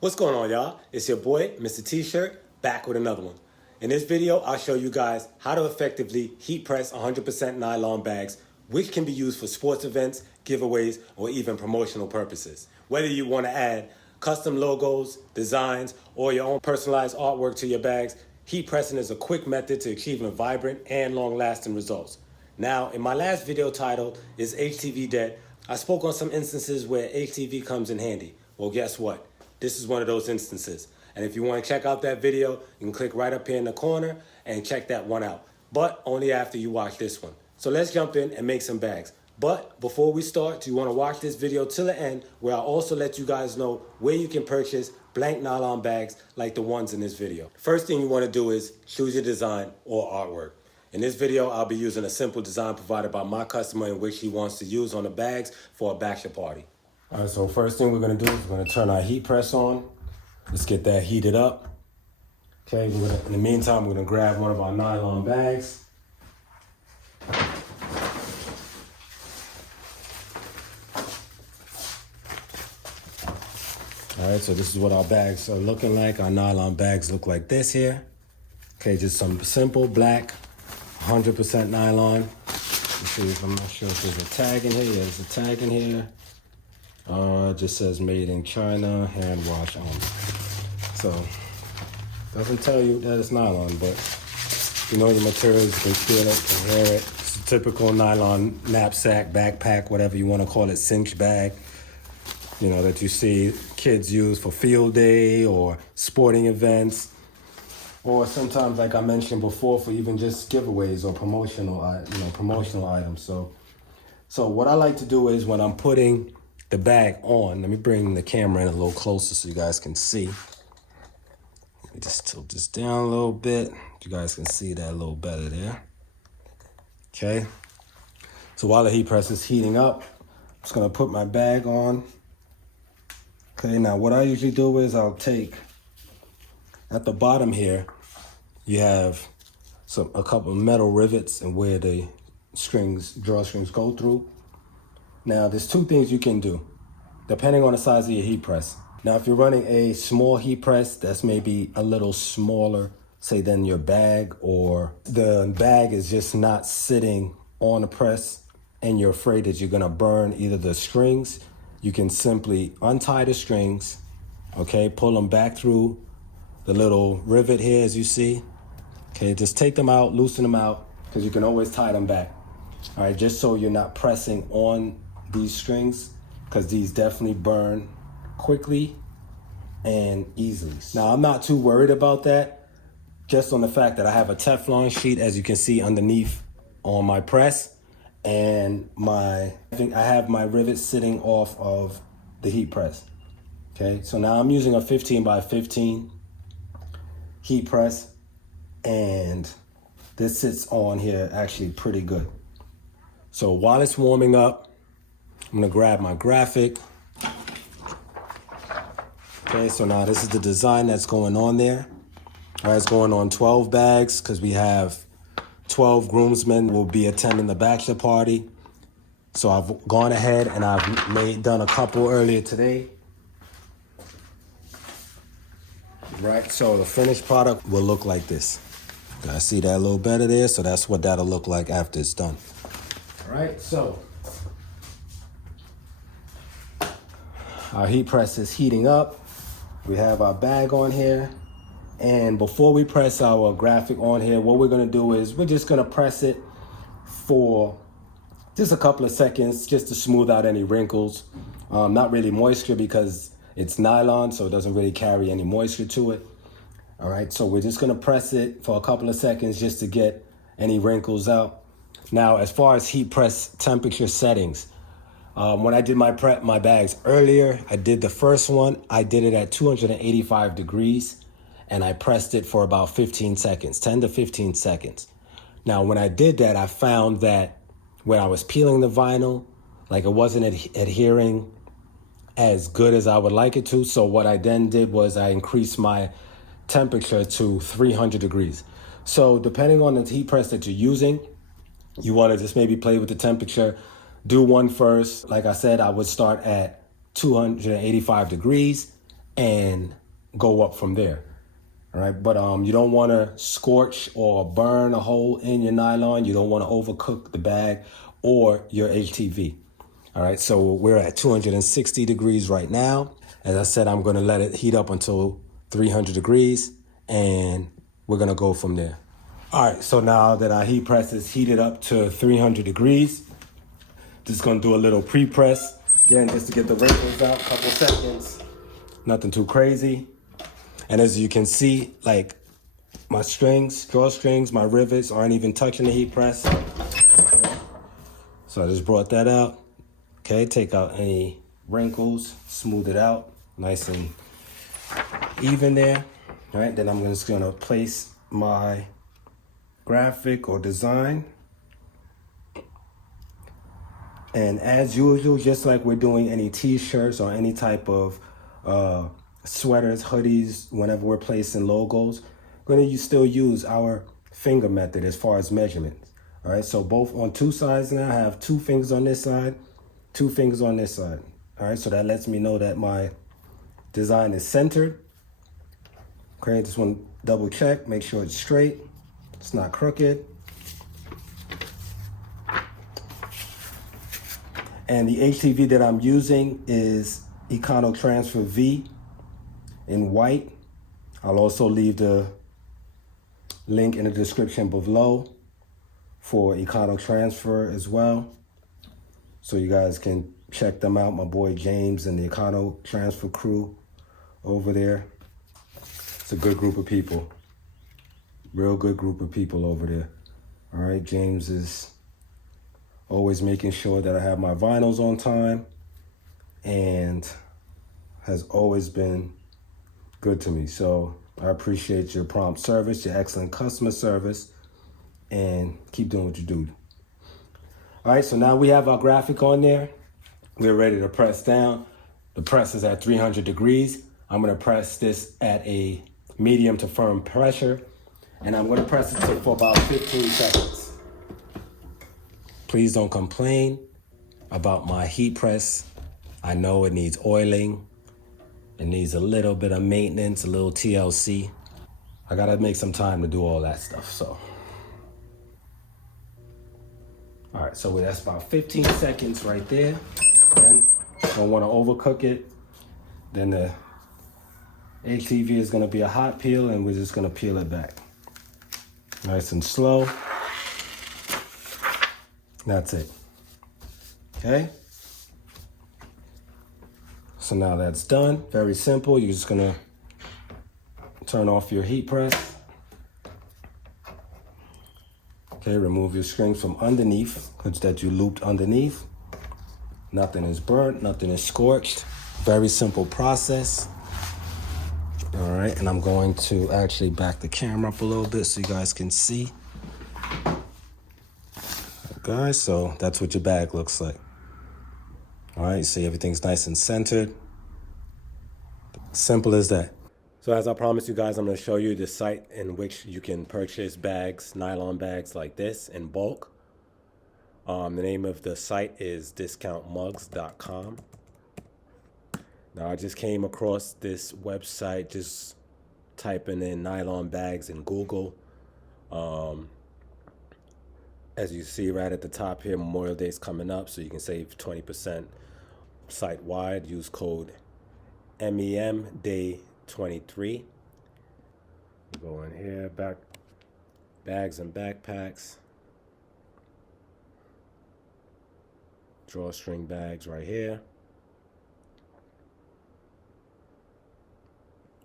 What's going on, y'all? It's your boy, Mr. T-Shirt, back with another one. In this video, I'll show you guys how to effectively heat press 100% nylon bags, which can be used for sports events, giveaways, or even promotional purposes. Whether you want to add custom logos, designs, or your own personalized artwork to your bags, heat pressing is a quick method to achieving vibrant and long-lasting results. Now, in my last video titled, Is HTV Dead?, I spoke on some instances where HTV comes in handy. Well, guess what? This is one of those instances. And if you want to check out that video, you can click right up here in the corner and check that one out. But only after you watch this one. So let's jump in and make some bags. But before we start, you want to watch this video till the end, where I'll also let you guys know where you can purchase blank nylon bags like the ones in this video. First thing you want to do is choose your design or artwork. In this video, I'll be using a simple design provided by my customer in which he wants to use on the bags for a bachelor party. All right, so first thing we're gonna do is we're gonna turn our heat press on. Let's get that heated up. Okay, in the meantime, we're gonna grab one of our nylon bags. All right, so this is what our bags are looking like. Our nylon bags look like this here. Okay, just some simple black, 100% nylon. Let's see if I'm not sure if there's a tag in here. Yeah, there's a tag in here. It just says made in China, hand wash only. So, doesn't tell you that it's nylon, but you know the materials, you can feel it, you can hear it. It's a typical nylon knapsack, backpack, whatever you want to call it, cinch bag, you know, that you see kids use for field day or sporting events, or sometimes, like I mentioned before, for even just giveaways or promotional items. So what I like to do is when I'm putting the bag on, let me bring the camera in a little closer so you guys can see. Let me just tilt this down a little bit. You guys can see that a little better there. Okay. So while the heat press is heating up, I'm just gonna put my bag on. Okay, now what I usually do is I'll take, at the bottom here, you have a couple of metal rivets and where the drawstrings go through. Now, there's two things you can do, depending on the size of your heat press. Now, if you're running a small heat press that's maybe a little smaller, say, than your bag, or the bag is just not sitting on the press and you're afraid that you're gonna burn either the strings, you can simply untie the strings, okay, pull them back through the little rivet here, as you see. Okay, just take them out, loosen them out, because you can always tie them back. All right, just so you're not pressing on these strings, because these definitely burn quickly and easily. Now, I'm not too worried about that, just on the fact that I have a Teflon sheet, as you can see underneath on my press, and I have my rivets sitting off of the heat press. Okay, so now I'm using a 15 by 15 heat press, and this sits on here actually pretty good. So while it's warming up, I'm gonna grab my graphic. Okay, so now this is the design that's going on there. All right, it's going on 12 bags because we have 12 groomsmen will be attending the bachelor party. So I've gone ahead and I've done a couple earlier today. Right, so the finished product will look like this. I see that a little better there, so that's what that'll look like after it's done. All right, so our heat press is heating up. We have our bag on here. And before we press our graphic on here, what we're gonna do is we're just gonna press it for just a couple of seconds just to smooth out any wrinkles. Not really moisture because it's nylon, so it doesn't really carry any moisture to it. All right, so we're just gonna press it for a couple of seconds just to get any wrinkles out. Now, as far as heat press temperature settings, when I did my bags earlier, I did the first one, I did it at 285 degrees, and I pressed it for about 15 seconds, 10 to 15 seconds. Now, when I did that, I found that when I was peeling the vinyl, like it wasn't adhering as good as I would like it to. So what I then did was I increased my temperature to 300 degrees. So depending on the heat press that you're using, you want to just maybe play with the temperature. Do one first. Like I said, I would start at 285 degrees and go up from there. All right, but you don't want to scorch or burn a hole in your nylon. You don't want to overcook the bag or your HTV. All right, so we're at 260 degrees right now. As I said, I'm going to let it heat up until 300 degrees, and we're going to go from there. All right, so now that our heat press is heated up to 300 degrees, just going to do a little pre-press. Again, just to get the wrinkles out, couple seconds. Nothing too crazy. And as you can see, like my strings, drawstrings, my rivets aren't even touching the heat press. So I just brought that out. Okay, take out any wrinkles, smooth it out, nice and even there. All right, then I'm just gonna place my graphic or design. And as usual, just like we're doing any t-shirts or any type of sweaters, hoodies, whenever we're placing logos, we're going to still use our finger method as far as measurements. All right, so both on two sides now, I have 2 fingers on this side, 2 fingers on this side. All right, so that lets me know that my design is centered. Okay, just want to double check, make sure it's straight, it's not crooked. And the HTV that I'm using is ECONO Transfer V in white. I'll also leave the link in the description below for ECONO Transfer as well, so you guys can check them out. My boy James and the ECONO Transfer crew over there. It's a good group of people, real good group of people over there. All right, James is always making sure that I have my vinyls on time and has always been good to me. So I appreciate your prompt service, your excellent customer service, and keep doing what you do. All right, so now we have our graphic on there. We're ready to press down. The press is at 300 degrees. I'm gonna press this at a medium to firm pressure, and I'm gonna press it for about 15 seconds. Please don't complain about my heat press. I know it needs oiling. It needs a little bit of maintenance, a little TLC. I gotta make some time to do all that stuff, so. All right, so that's about 15 seconds right there. Then, don't wanna overcook it. Then the HTV is gonna be a hot peel, and we're just gonna peel it back. Nice and slow. That's it, okay? So now that's done, very simple. You're just gonna turn off your heat press. Okay, remove your strings from underneath, that you looped underneath. Nothing is burnt, nothing is scorched. Very simple process. All right, and I'm going to actually back the camera up a little bit so you guys can see. Guys, so that's what your bag looks like. All right, see everything's nice and centered. Simple as that. So as I promised you guys, I'm going to show you the site in which you can purchase bags, nylon bags like this in bulk. The name of the site is discountmugs.com. Now I just came across this website just typing in nylon bags in Google. As you see right at the top here, Memorial Day is coming up, so you can save 20% site-wide. Use code MEMDAY23. Go in here, bags and backpacks. Drawstring bags right here.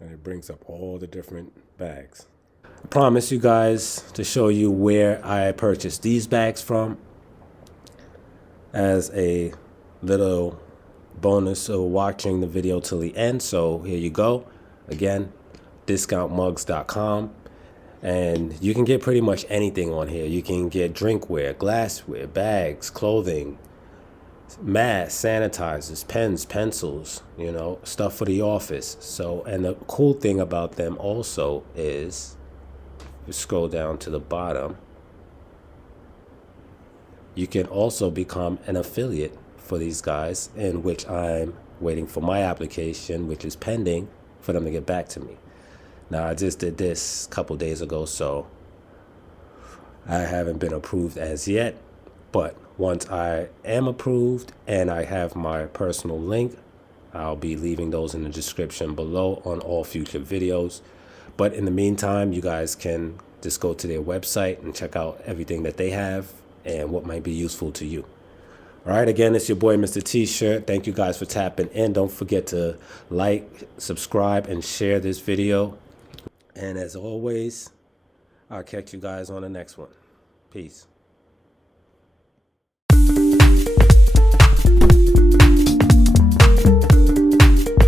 And it brings up all the different bags. I promise you guys to show you where I purchased these bags from as a little bonus of watching the video till the end. So here you go. Again, discountmugs.com. And you can get pretty much anything on here. You can get drinkware, glassware, bags, clothing, masks, sanitizers, pens, pencils, you know, stuff for the office. So, and the cool thing about them also is, you scroll down to the bottom, you can also become an affiliate for these guys, in which I'm waiting for my application, which is pending. for them to get back to me. Now, I just did this a couple days ago, so I haven't been approved as yet. But once I am approved and I have my personal link, I'll be leaving those in the description below on all future videos. But in the meantime, you guys can just go to their website and check out everything that they have and what might be useful to you. All right, again, it's your boy, Mr. T-Shirt. Thank you guys for tapping in. Don't forget to like, subscribe, and share this video. And as always, I'll catch you guys on the next one. Peace.